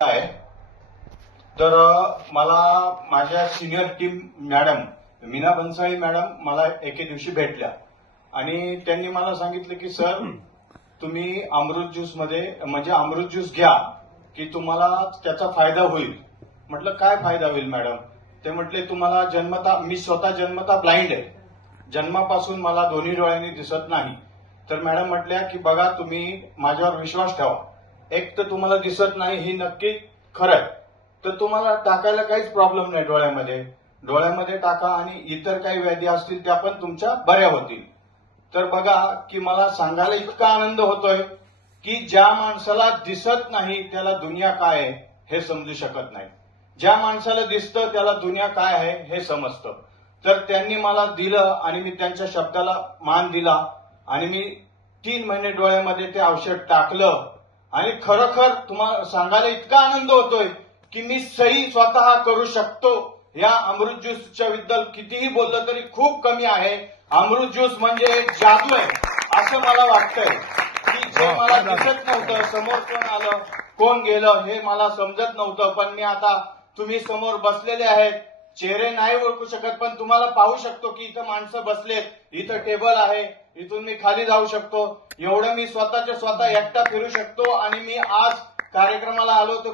आहे. तर मला माझ्या senior team madam Meena Bansali madam मला एके दिवशी भेटल्या. आणि त्यांनी मला सांगितलं की सर तुम्ही अमृत ज्यूसमध्ये म्हणजे अमृत ज्यूस घ्या की तुम्हाला त्याचा फायदा होईल. म्हटलं काय फायदा होईल मॅडम ते म्हटले तुम्हाला जन्मता मी स्वतः जन्मता ब्लाइंड आहे. जन्मापासून मला दोन्ही डोळ्यांनी दिसत नाही. तर मॅडम म्हटल्या की बघा तुम्ही माझ्यावर विश्वास ठेवा. एक तर तुम्हाला दिसत नाही ही नक्की खरं आहे. तर तुम्हाला टाकायला काहीच प्रॉब्लेम नाही डोळ्यामध्ये. डोळ्यामध्ये टाका आणि इतर काही व्याधी असतील त्या पण तुमच्या बऱ्या होतील. तर बघा की मला सांगायला इतका आनंद होतोय की ज्या माणसाला दिसत नाही त्याला दुनिया काय आहे हे समजू शकत नाही. ज्या माणसाला दिसतं त्याला दुनिया काय आहे हे समजतं. तर त्यांनी मला दिलं आणि मी त्यांच्या शब्दाला मान दिला आणि मी तीन महिने डोळ्यामध्ये ते औषध टाकलं आणि खरोखर तुम्हाला सांगायला इतका आनंद होतोय की मी सही स्वतः करू शकतो. या अमृत ज्यूसच्या बद्दल कितीही बोललं तरी खूप कमी आहे. अमृत ज्यूस म्हणजे एक जादू आहे असं मला वाटतंय. की जे मला दिसत नव्हतं समोर कोण आलं कोण गेलं हे मला समजत नव्हतं. पण मी आता तुम्ही समोर बसलेले आहेत. चेहरे नाही ओळखू शकत पण तुम्हाला पाहू शकतो की इथं माणसं बसलेत इथं टेबल आहे इथून मी खाली जाऊ शकतो. एवढं मी स्वतःच्या स्वतः एकटा फिरू शकतो आणि मी आज कार्यक्रमाला आलो तर